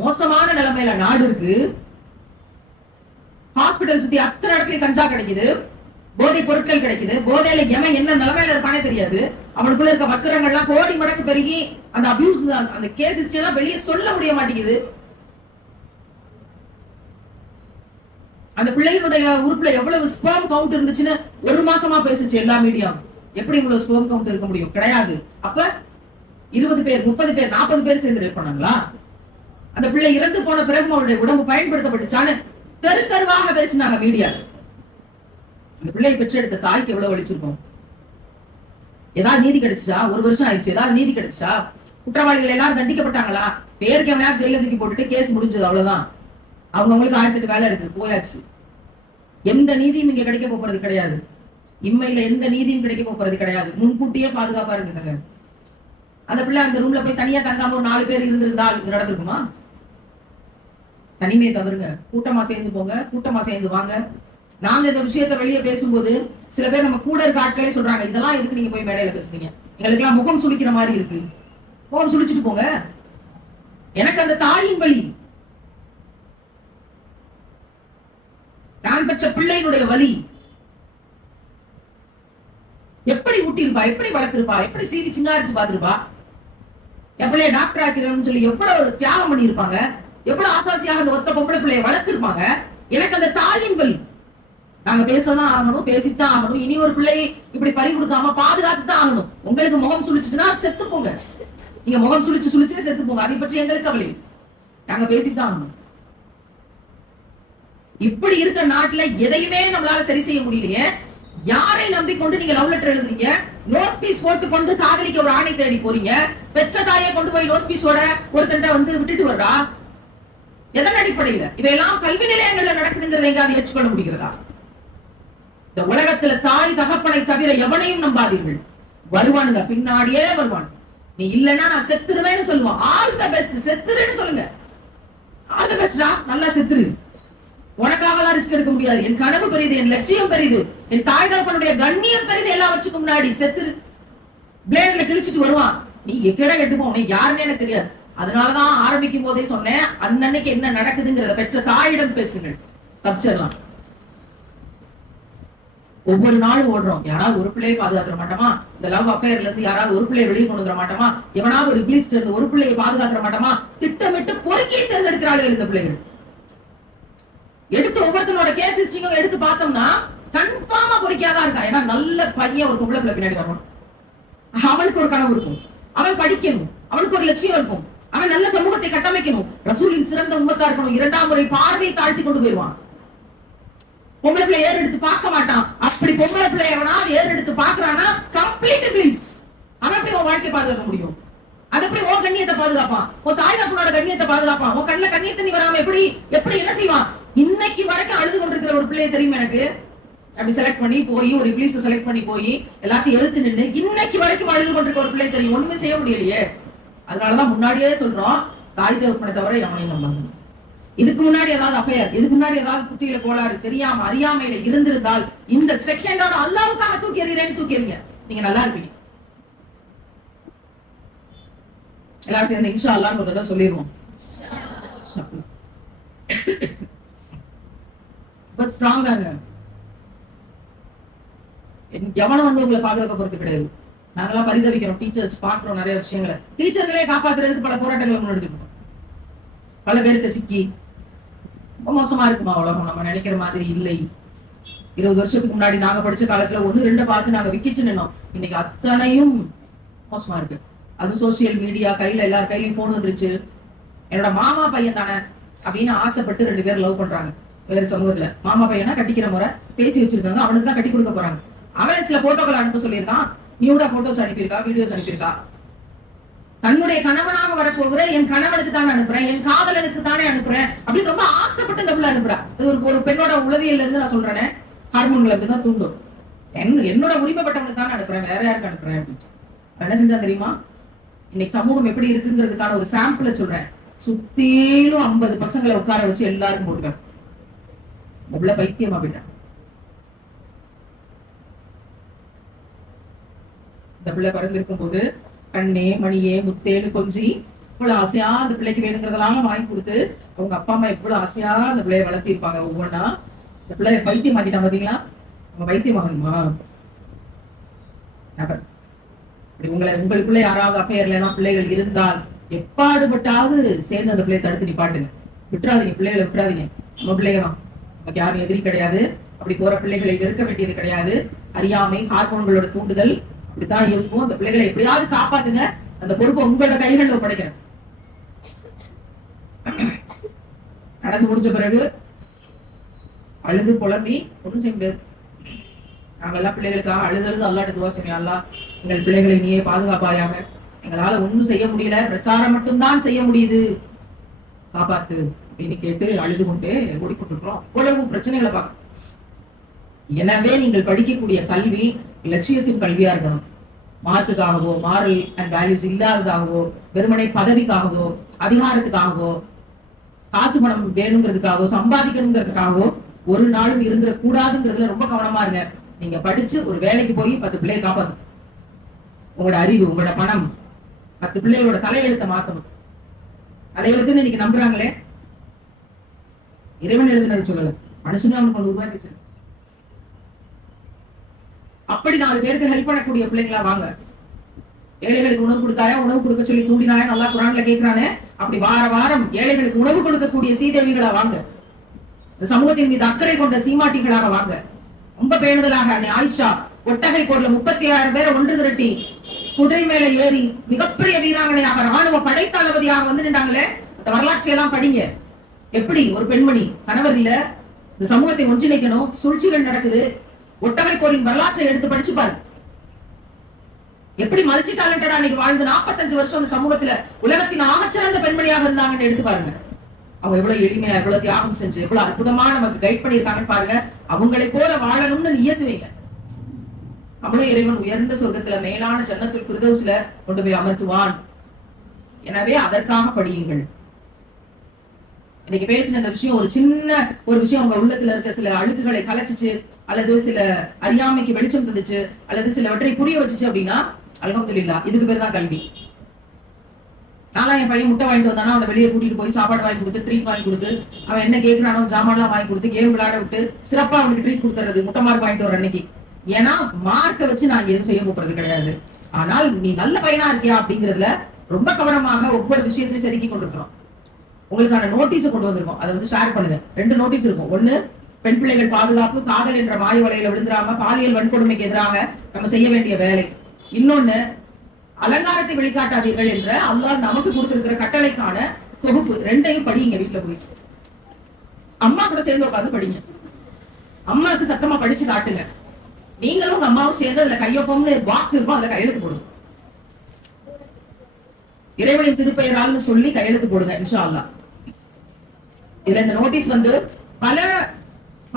மோசமான நிலைமையில நாடு இருக்கு. ஹாஸ்பிட்டல் சுத்தி அத்தனை இடத்துலயும் கஞ்சா கிடைக்குது. போதை பொருட்கள் கிடைக்குது. போதையில எவன் என்ன நிலைமையில இருப்பானே தெரியாது. அவனுக்குள்ள இருக்க வக்கரங்கள்லாம் கோடி மடக்கு பெருகி அந்த அபியூஸ் அந்த கேஸ் ஹிஸ்டரி எல்லாம் வெளியே சொல்ல முடிய மாட்டேங்குது. அந்த பிள்ளைகளுடைய உறுப்புல எவ்வளவு ஸ்பேம் கவுண்ட் இருந்துச்சுன்னு ஒரு மாசமா பேசுச்சு எல்லா மீடியாவும் எப்படி இவ்வளவு ஸ்பேம் கவுண்ட் இருக்க முடியும்? கிடையாது. அப்ப இருபது பேர் முப்பது பேர் நாற்பது பேர் சேர்ந்து ரேப் பண்ணாங்களா? அந்த பிள்ளை இறந்து போன பிறகு அவருடைய உடம்பு பயன்படுத்தப்பட்டுச்சான்னு தெரு தெருவாக பேசினாங்க மீடியா அந்த பிள்ளையை பெற்றெடுத்த தாய்க்கு எவ்வளவு வலிச்சிருக்கும் ஏதாவது நீதி கிடைச்சா ஒரு வருஷம் ஆயிடுச்சு. ஏதாவது நீதி கிடைச்சா குற்றவாளிகள் எல்லாரும் தண்டிக்கப்பட்டாங்களா? பேருக்கு எவனா ஜெயில தூக்கி போட்டுட்டு கேஸ் முடிஞ்சது அவ்வளவுதான். அவங்கவுங்களுக்கு ஆயிரத்தி எட்டு வேலை இருக்கு. போயாச்சு. எந்த நீதியும் இங்க கிடைக்க போறது கிடையாது. இம்மையில எந்த நீதியும் கிடைக்க போறது கிடையாது. முன்கூட்டியே பாதுகாப்பா இருக்குங்க அந்த பிள்ளை அந்த ரூம்ல போய் தனியா தங்காம ஒரு நாலு பேர் இருந்திருந்தால் இது நடந்திருக்குமா? தனிமையை தவறுங்க. கூட்டமா சேர்ந்து போங்க. கூட்டமா சேர்ந்து வாங்க. நாங்க இந்த விஷயத்த வெளியே பேசும்போது சில பேர் நம்ம கூட இருக்க ஆட்களே சொல்றாங்க இதெல்லாம் எதுக்கு நீங்க போய் மேடையில பேசுறீங்க? எங்களுக்கு எல்லாம் முகம் சுளிக்கிற மாதிரி இருக்கு. முகம் சுளிச்சுட்டு போங்க. எனக்கு அந்த தாயின் வழி. நான் பெற்ற பிள்ளையினுடைய வலி எப்படி ஊட்டிருப்பா எப்படி வளர்த்திருப்பா? எப்படி சீவி சிங்காரிச்சு பார்த்திருப்பா? என் டாக்டர் ஆக்கிறோம்னு சொல்லி எவ்வளவு தியாகம் பண்ணியிருப்பாங்க? எவ்வளவு ஆசாசியாக அந்த ஒத்த பொம்பளை பிள்ளைய வளர்த்திருப்பாங்க? எனக்கு அந்த தாயின் வலி நாங்க பேசதான் ஆகணும் பேசித்தான் ஆகணும். இனி ஒரு பிள்ளை இப்படி பறி கொடுக்காம பாதுகாத்து தான் ஆகணும். உங்களுக்கு முகம் சுழிச்சுன்னா செத்து போங்க நீங்க முகம் சுழிச்சு சுழிச்சு செத்து போங்க அதை பற்றி எங்களுக்கு கவலை நாங்க பேசித்தான் ஆகணும். இப்படி இருக்க நாட்டுல எதையுமே நம்மளால சரி செய்ய முடியலையே. யாரை நம்பிக்கொண்டு நீங்க லவ் லெட்டர் எழுதுறீங்க? நோஸ் பீஸ் போட்டு கொண்டு காதலிக்க ஒரு ஆணை தேடி போறீங்க. பெற்ற தாயை கொண்டு போய் நோஸ் பீஸோட ஒருத்தண்ட வந்து விட்டுட்டு வர்றா? எதன் அடிப்படையில? இவையெல்லாம் கல்வி நிலையங்கள்ல நடக்குதுங்கிறத எங்காவது ஏற்றுக்கொள்ள முடிகிறதா? இந்த உலகத்துல தாய் தகப்பனை தவிர எவனையும் நம்பாதீர்கள். வருவானுங்க பின்னாடியே வருவான் நீ இல்லைன்னா நான் செத்துருவேன்னு சொல்லுவான். ஆல் த பெஸ்ட் செத்துருன்னு சொல்லுங்க. ஆல் த பெஸ்டா நல்லா செத்துரு. உனக்காகலாம் ரிஸ்க் எடுக்க முடியாது. என் கனவு பெரியது என் லட்சியம் பெரியது. என் தாய் தகப்பனுடைய கண்ணியம் பெரியது எல்லாவற்றுக்கும் முன்னாடி செத்துரு. பிளேட்ல கிழிச்சிட்டு வருவான். நீ எக்கட கெட்டுப்போம்? நீ யாருன்னு எனக்கு தெரியாது. அதனாலதான் ஆரம்பிக்கும் போதே சொன்னேன் அன்னன்னைக்கு என்ன நடக்குதுங்கிறத பெற்ற தாயிடம் பேசுங்கள். தப்பிச்சிடலாம். ஒவ்வொரு நாளும் ஓடுறோம். யாராவது ஒரு பிள்ளையை பாதுகாத்துற மாட்டோமா? இந்த லவ் அஃபேர்ல இருந்து யாராவது ஒரு பிள்ளையை வெளியே கொண்டு வர மாட்டோமா? எவனாவது ஒரு இங்கிலீஷ்ல இருந்து ஒரு பிள்ளையை பாதுகாத்துற மாட்டோமா? திட்டமிட்டு பொறுக்கி தேர்ந்தெடுக்கிறார்கள் இந்த பிள்ளைகள். எடுத்து ஒவ்வொருத்தனோட கேஸ் ஹிஸ்டரியும் எடுத்து பார்த்தோம்னா கன்ஃபார்மா பொறிக்காதான் இருக்கான் ஏன்னா நல்ல பையன் ஒரு பொம்பளை பிள்ளை பின்னாடி வரணும். அவனுக்கு ஒரு கனவு இருக்கும். அவன் படிக்கணும். அவனுக்கு ஒரு லட்சியம் இருக்கும். அவன் நல்ல சமூகத்தை கட்டமைக்கணும். ரசூலின் சிறந்த உம்மத்தா இருக்கணும். இரண்டாம் முறை பார்வையை தாழ்த்தி கொண்டு போயிருவான் பொம்பளை பிள்ளை ஏறு எடுத்து பார்க்க மாட்டான். அப்படி பொம்பளை பிள்ளை எவனாவது ஏறு எடுத்து பாக்குறானா கம்ப்ளீட் ப்ளீஸ் அவன் எப்படி உன் வாழ்க்கை பாதுகாக்க முடியும்? அது எப்படி உன் கண்ணியத்தை பாதுகாப்பான்? உன் தாய் தப்பனோட கண்ணியத்தை பாதுகாப்பான்? உன் கண்ணில் கண்ணியத்தை நீ வராம எப்படி எப்படி என்ன செய்வான்? இன்னைக்கு வரைக்கும் அழுது கொண்டிருக்கிற ஒரு பிள்ளையை தெரியும் எனக்கு? அப்படி செலக்ட் பண்ணி போய் ஒரு இப்ளீஸ் செலக்ட் பண்ணி போய் எல்லாத்தையும் எடுத்து நின்று இன்னைக்கு வரைக்கும் அழுது கொண்டிருக்க ஒரு பிள்ளை தெரியும். ஒண்ணுமே செய்ய முடியலையே. அதனாலதான் முன்னாடியே சொல்றோம் தாய் தகப்பனை தவிர எவனையும் நம்பாங்க இதுக்கு முன்னாடி ஏதாவது அஃபையர் இதுக்கு முன்னாடி ஏதாவது குட்டியில கோளாறு தெரியாம அறியாமையில இருந்திருந்தால் இந்த செகண்டாவது அல்லாவுக்காக தூக்கி எறிகிறேன்னு தூக்கி எறிங்க. நீங்க நல்லா இருப்பீங்க. எல்லாரும் சேர்ந்து இன்ஷா அல்லான்னு ஒரு தடவை சொல்லிடுவோம். இப்ப ஸ்ட்ராங்காங்க எவனும் வந்து உங்களை பாதுகாக்க போறது கிடையாது. நாங்கெல்லாம் பரிதவிக்கிறோம். டீச்சர்ஸ் பாக்குறோம் நிறைய விஷயங்களை. டீச்சர்களே காப்பாத்துறதுக்கு பல போராட்டங்களை முன்னெடுத்துக்கணும் பல பேருக்கு சிக்கி மோசமா இருக்குமா உலகம்? நம்ம நினைக்கிற மாதிரி இல்லை. இருபது வருஷத்துக்கு முன்னாடி நாங்க படிச்ச காலத்துல ஒண்ணு ரெண்டு பார்த்து நாங்க விக்கிச்சு நின்னோம். இன்னைக்கு அத்தனையும் மோசமா இருக்கு. அது சோசியல் மீடியா கையில எல்லார் கையிலயும் போன் வந்துருச்சு. என்னோட மாமா பையன் தானே அப்படின்னு ஆசைப்பட்டு ரெண்டு பேரும் லவ் பண்றாங்க. வேற சமூகத்துல. மாமா பையனா கட்டிக்கிற முறை பேசி வச்சிருக்காங்க அவனுக்கு தான் கட்டி கொடுக்க போறாங்க. அவன் சில போட்டோக்களை அனுப்ப சொல்லியிருக்கான். நியூடா போட்டோஸ் அனுப்பியிருக்கா வீடியோஸ் அனுப்பியிருக்கா. தன்னுடைய கணவனாக வரப்போகிற என் கணவனுக்கு தான் அனுப்புறேன் என் காதலனுக்கு தானே அனுப்புறேன் அப்படின்னு ரொம்ப ஆசைப்பட்டு இந்த பிள்ளை அனுப்புறா. இது ஒரு ஒரு பெண்ணோட உளவியல இருந்து நான் சொல்றேனே ஹார்மோன்கள் அப்படிதான் தூண்டும். என்னோட உரிமைப்பட்டவனுக்கு தானே அனுப்புறேன் வேற யாருக்கு அனுப்புறேன் அப்படின்னு. என்ன செஞ்சா தெரியுமா? இன்னைக்கு சமூகம் எப்படி இருக்குங்கிறதுக்கான ஒரு சாம்பிளை சொல்றேன். சுத்திலும் ஐம்பது பசங்களை உட்கார வச்சு எல்லாருக்கும் போட்டுக்கணும். இந்த பைத்தியம் பைத்தியமா போயிட்டேன். இந்த பிள்ளை போது கண்ணே மணியே முத்தேன்னு கொஞ்சி இவ்வளவு ஆசையா அந்த பிள்ளைக்கு வேணுங்கிறதெல்லாம் வாங்கி கொடுத்து அவங்க அப்பா அம்மா எவ்வளவு ஆசையா அந்த பிள்ளைய வளர்த்திருப்பாங்க ஒவ்வொன்றா இந்த பிள்ளைய பைத்தியம் மாட்டிட்டான் பாத்தீங்களா? அவங்க பைத்தியம் ஆகணுமா அப்படி உங்களை உங்களுக்குள்ள யாராவது அஃபையர்லாம் பிள்ளைகள் இருந்தால் எப்பாடுபட்டாவது சேர்ந்து அந்த பிள்ளையை தடுத்து நிப்பாட்டுங்க. விட்டுறாதீங்க பிள்ளைகளை விட்டுறாதீங்க. நம்ம பிள்ளைங்க தான் நமக்கு யாரும் எதிரி கிடையாது. அப்படி போற பிள்ளைகளை வெறுக்க வேண்டியது கிடையாது. அறியாமை ஹார்மோன்களோட தூண்டுதல் இப்படித்தான் இருக்கும். அந்த பிள்ளைகளை எப்படியாவது காப்பாத்துங்க. அந்த பொறுப்பை உங்களோட கைகள்ல ஒப்படைக்கிறேன் நடந்து முடிஞ்ச பிறகு அழுது புலம்பி ஒன்றும் செய்ய முடியாது. நாங்கெல்லாம் பிள்ளைகளுக்காக அழுது அழுது அல்லாட்ட துவா செய்யும் அல்லா எங்கள் பிள்ளைகளை நீயே பாதுகாப்பாயாக. எங்களால ஒன்றும் செய்ய முடியல. பிரச்சாரம் மட்டும்தான் செய்ய முடியுது. காப்பாத்து அப்படின்னு கேட்டு அழுது கொண்டே ஓடிக்கொண்டிருக்கிறோம். அவ்வளவு பிரச்சனைகளை பார்க்கணும். எனவே நீங்கள் படிக்கக்கூடிய கல்வி லட்சியத்தின் கல்வியா இருக்கணும். மார்க்குக்காகவோ மாரல் அண்ட் வேல்யூஸ் இல்லாததாகவோ வெறுமனை பதவிக்காகவோ அதிகாரத்துக்காகவோ காசு பணம் வேணுங்கிறதுக்காகவோ சம்பாதிக்கணுங்கிறதுக்காகவோ ஒரு நாளும் இருந்துட கூடாதுங்கிறதுல ரொம்ப கவனமா இருங்க. நீங்க படிச்சு ஒரு வேலைக்கு போய் பத்து பிள்ளையை காப்பாத்தணும். உங்களோட அறிவு உங்களோட பணம் பத்து பிள்ளைகளோட தலையெழுத்தை மாத்தணும். தலையெழுத்துன்னு இன்னைக்கு நம்புறாங்களே? இறைவன் எழுதுனது சொல்லல. மனுஷங்க அவனுக்கு கொண்டு உருவாக்கி அப்படி நாலு பேருக்கு ஹெல்ப் பண்ணக்கூடிய பிள்ளைங்களா வாங்க. ஏழைகளுக்கு உணவு கொடுத்தாயா? உணவு கொடுக்க சொல்லி தூண்டினாயா? நல்லா குரான்ல கேட்கிறானே அப்படி வார வாரம் ஏழைகளுக்கு உணவு கொடுக்கக்கூடிய சீதேவிகளா வாங்க. இந்த சமூகத்தின் மீது அக்கறை கொண்ட சீமாட்டிகளாக வாங்க. ரொம்ப பேணுதலாக ஆயிஷா ஒட்டகை போர்ல முப்பத்தி ஆயிரம் பேரை ஒன்று திரட்டி குதிரை மேல ஏறி மிகப்பெரிய வீராங்கனையாக ராணுவ படைத்தளபதியாக வந்து நின்றாங்களே. அந்த வரலாற்றை எல்லாம் படிங்க. எப்படி? ஒரு பெண்மணி கணவர் இல்ல. இந்த சமூகத்தை ஒன்றிணைக்கணும். சூழ்ச்சிகள் நடக்குது. ஒட்டகை கோரின் வரலாற்றை எடுத்து படிச்சு பாரு. எப்படி மல்டி டேலண்டடா அன்னைக்கு வாழ்ந்து 45 வருஷம் அந்த சமூகத்துல உலகத்தின் ஆகச்சிறந்த பெண்மணியாக இருந்தாங்கன்னு எடுத்து பாருங்க. அவங்க எவ்வளவு எளிமையா எவ்வளவு தியாகம் செஞ்சு எவ்வளவு அற்புதமா நமக்கு கைட் பண்ணியிருக்காங்கன்னு பாருங்க. அவங்களை போல வாழணும்னு நியத்து வைங்க நம்மளும் இறைவன் உயர்ந்த சொர்க்கத்துல மேலான ஜன்னத்தில் ஃபிர்தௌஸ்ல கொண்டு போய் அமர்த்துவான். எனவே அதற்காக படியுங்கள். இன்னைக்கு பேசின இந்த விஷயம் ஒரு சின்ன ஒரு விஷயம். உங்க உள்ளத்துல இருக்க சில அழுக்குகளை கலைச்சிச்சு அல்லது சில அறியாமைக்கு வெளிச்சம் தந்துச்சு அல்லது சிலவற்றை புரிய வச்சுச்சு அப்படின்னா அலமதுல்லா இதுக்கு பேர் தான் கல்வி. நானும் என் பையன் முட்டை வாங்கிட்டு வந்தானா அவனை வெளியே கூட்டிட்டு போய் சாப்பாடு வாங்கி கொடுத்து ட்ரீட் வாங்கி கொடுத்து அவன் என்ன கேட்கிறானோ ஜாமான்லாம் வாங்கி கொடுத்து கேம் விளையாட விட்டு சிறப்பா அவனுக்கு ட்ரீட் கொடுத்துறது முட்டை மார்க் வாங்கிட்டு வர அன்னைக்கு. ஏன்னா மார்க்கை வச்சு நான் எதுவும் செய்ய போறது கிடையாது. ஆனால் நீ நல்ல பையனா இருக்கியா அப்படிங்கறதுல ரொம்ப கவனமாக ஒவ்வொரு விஷயத்தையும் செதுக்கி கொண்டிருக்கிறோம். உங்களுக்கான நோட்டீஸ் கொண்டு வந்திருக்கோம். அதை வந்து ஷேர் பண்ணுங்க. ரெண்டு நோட்டீஸ் இருக்கும். ஒன்னு பெண் பிள்ளைகள் பாதுகாப்பு காதல் என்ற மாய வலையில விழுந்துடாம பாலியல் வன்கொடுமைக்கு எதிராக நம்ம செய்ய வேண்டிய வேலை. இன்னொன்னு அலங்காரத்தை வெளிக்காட்டாதீர்கள் என்ற அல்லாஹ் நமக்கு கொடுத்திருக்கிற கட்டளைக்கான தொகுப்பு ரெண்டையும் படிங்க வீட்டுல போய். அம்மா கூட சேர்ந்து உட்காந்து படிங்க. அம்மாவுக்கு சத்தமா படிச்சு காட்டுங்க. நீங்களும் உங்க அம்மாவும் சேர்ந்து அதுல கையொப்பம்னு பாக்ஸ் இருக்கும் அதுல கையெழுத்து போடுங்க. இறைவனின் திருப்பெயரால்னு சொல்லி கையெழுத்து போடுங்க இன்ஷா அல்லாஹ். இதுல இந்த நோட்டீஸ் வந்து பல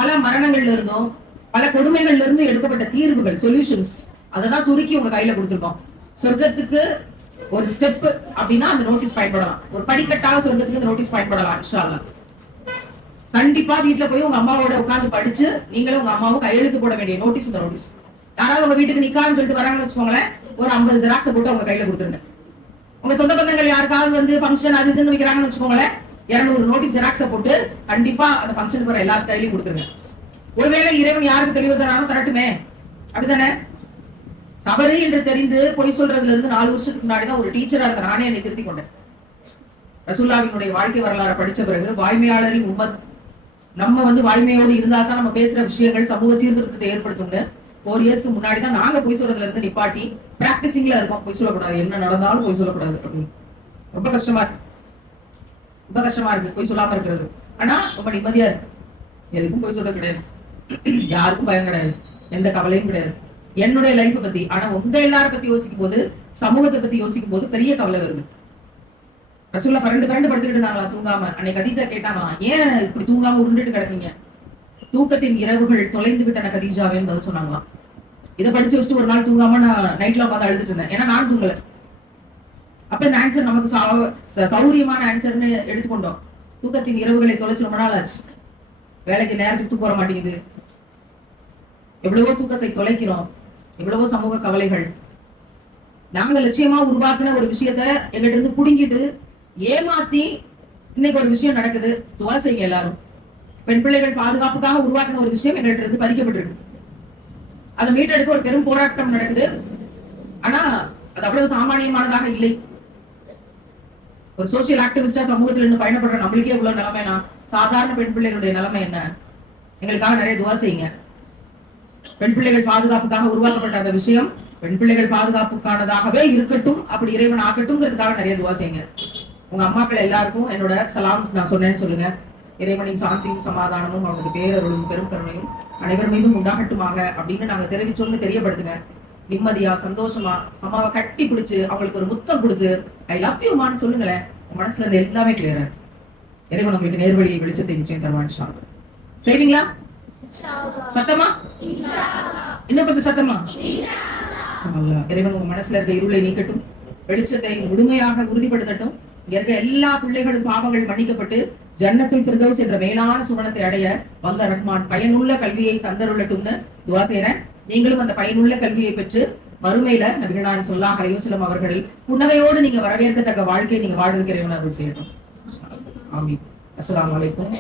பல மரணங்கள்ல இருந்தும் பல கொடுமைகள்ல இருந்து எடுக்கப்பட்ட தீர்வுகள் சொல்யூஷன்ஸ் அததான் சுருக்கி உங்க கையில கொடுத்துருக்கோம். சொர்க்கத்துக்கு ஒரு ஸ்டெப் அப்படின்னா அந்த நோட்டீஸ் பயன்படலாம். ஒரு படிக்கட்டாக சொர்க்கத்துக்கு இந்த நோட்டீஸ் பயன்படலாம் இன்ஷா கண்டிப்பா வீட்டுல போய் உங்க அம்மாவோட உட்காந்து படிச்சு நீங்களும் உங்க அம்மாவும் கையெழுத்து போட வேண்டிய நோட்டீஸ் இந்த நோட்டீஸ் யாராவது உங்க வீட்டுக்கு நிக்கான்னு சொல்லிட்டு வராங்கன்னு வச்சுக்கோங்களேன் ஒரு ஐம்பது ஜெராக்ஸ் போட்டு உங்க கையில கொடுத்துருங்க. உங்க சொந்த பந்தங்கள் யாருக்காவது வந்து ஃபங்க்ஷன் அது இதுன்னு வைக்கிறாங்கன்னு வச்சுக்கோங்களேன் இருநூறு நோட்டீஸ் ஜெராக்ஸை போட்டு கண்டிப்பா அந்த ஃபங்க்ஷனுக்கு வர எல்லா கையிலையும் கொடுத்துருங்க. ஒருவேளை இறைவன் யாருக்கு தெளிவு தரானோ தரட்டுமே. அப்படிதானே தவறு என்று தெரிந்து பொய் சொல்றதுல இருந்து நாலு வருஷத்துக்கு முன்னாடி தான் ஒரு டீச்சரா இருந்த நானே என்னை திருத்திக் கொண்டேன். ரசூல்லாவினுடைய வாழ்க்கை வரலாறு படிச்ச பிறகு வாய்மையாளரின் உமத் நம்ம வந்து வாய்மையோடு இருந்தா தான் நம்ம பேசுற விஷயங்கள் சமூக சீர்திருத்தத்தை ஏற்படுத்தும்னு ஃபோர் இயர்ஸ்க்கு முன்னாடி தான் நாங்க பொய் சொல்றதுல இருந்து நிப்பாட்டி பிராக்டிசிங்ல இருக்கோம். பொய் சொல்லக்கூடாது. என்ன நடந்தாலும் பொய் சொல்லக்கூடாது அப்படின்னு. ரொம்ப கஷ்டமா இருக்கு. ரொம்ப கஷ்டமா இருக்கு பொய் சொல்லாம இருக்கிறது. ஆனா ரொம்ப நிம்மதியா இருக்கு. எதுக்கும் போய் சொல்றது கிடையாது. யாருக்கும் பயம் கிடையாது. எந்த கவலையும் கிடையாது. என்னுடைய லைஃப் பத்தி ஆனா உங்க எல்லாரும் பத்தி யோசிக்கும் போது சமூகத்தை பத்தி யோசிக்கும் போது பெரிய கவலை வருது. ரசூல்லா பரண்டு பரண்டு படுத்துக்கிட்டு இருந்தாங்களா தூங்காம? அன்னைக்கு கதீஜா கேட்டாமா ஏன் இப்படி தூங்காம உருண்டுட்டு கிடக்கீங்க? தூக்கத்தின் இரவுகள் தொலைந்து விட்டன கதீஜாவேன்னு பதில் சொன்னாங்களாம். இதை படிச்சு வச்சுட்டு ஒரு நாள் தூங்காம நான் நைட்ல உட்காந்து அழுதுட்டு இருந்தேன். ஏன்னா நான் தூங்கல. அப்ப இந்த ஆன்சர் நமக்கு சௌரியமான ஆன்சர்னு எடுத்துக்கொண்டோம். தூக்கத்தின் இரவுகளை தொலைச்சு ரொம்ப நாள் ஆச்சு. வேலைக்கு நேரத்துக்கு தூக்கம் வர மாட்டேங்குது. எவ்வளவோ தூக்கத்தை தொலைக்கிறோம். எவ்வளவோ சமூக கவலைகள். நாங்க லட்சியமா உருவாக்குன ஒரு விஷயத்த எங்கிட்ட இருந்து புடுங்கிட்டு ஏமாத்தி இன்னைக்கு ஒரு விஷயம் நடக்குது. துவா செய்யுங்க எல்லாரும். பெண் பிள்ளைகள் பாதுகாப்புக்காக உருவாக்கின ஒரு விஷயம் எங்கள்கிட்ட இருந்து பறிக்கப்பட்டிருக்கு. அதை மீட்டெடுக்க ஒரு பெரும் போராட்டம் நடக்குது. ஆனா அது அவ்வளவு சாமானியமானதாக இல்லை. ஒரு சோசியல் ஆக்டிவிஸ்டா சமூகத்தில் இருந்து பயணப்படுற நம்மளுக்கே இவ்வளவு நிலைமைனா சாதாரண பெண் பிள்ளைகளுடைய நிலைமை என்ன? எங்களுக்காக நிறைய துவா செய்யுங்க. பெண் பிள்ளைகள் பாதுகாப்புக்காக உருவாக்கப்பட்ட அந்த விஷயம் பெண் பிள்ளைகள் பாதுகாப்புக்கானதாகவே இருக்கட்டும் அப்படி இறைவன் ஆகட்டும்ங்கிறதுக்காக நிறைய துவா செய்யுங்க. உங்க அம்மாக்கள் எல்லாருக்கும் என்னோட சலாம் நான் சொன்னேன்னு சொல்லுங்க. இறைவனின் சாந்தியும் சமாதானமும் அவனுடைய பேரருளும் பெரும் கருணையும் அனைவர் மீதும் உண்டாகட்டுமாக அப்படின்னு நாங்க தெரிவிச்சோம்னு தெரியப்படுத்துங்க. நிம்மதியா சந்தோஷமா அம்மாவை கட்டி பிடிச்சு அவங்களுக்கு ஒரு முத்தம் கொடுத்து ஐ லவ் யூ மான்னு சொல்லுங்களேன். மனசுல இருந்து எல்லாமே கிளியர் இறைவன் உங்களுக்கு நேர்வழியை வெளிச்சத்தை நிச்சயம் தருவான் செய்வீங்களா? சத்தமா? இன்னும் கொஞ்சம் சத்தமா? இறைவன் உங்க மனசுல இருக்க இருளை நீக்கட்டும். வெளிச்சத்தை முழுமையாக உறுதிப்படுத்தட்டும். இங்க இருக்க எல்லா பிள்ளைகளும் பாவங்கள் மன்னிக்கப்பட்டு ஜன்னத்தில் ஃபிர்தௌஸ் என்ற மேலான சுவனத்தை அடைய வல்ல ரஹ்மான் பயனுள்ள கல்வியை தந்தருள்ளட்டும்னு துவா செய்யறேன் நீங்களும் அந்த பயனுள்ள கல்வியை பெற்று மறுமையில நபிகளான் சொல்லாஹ் அலையுசலம் அவர்கள் புன்னகையோடு நீங்க வரவேற்கத்தக்க வாழ்க்கையை நீங்க வாழ்வதற்கு இறைவன் அருள் செய்யட்டும். ஆமீன். அஸ்ஸலாமு அலைக்கும்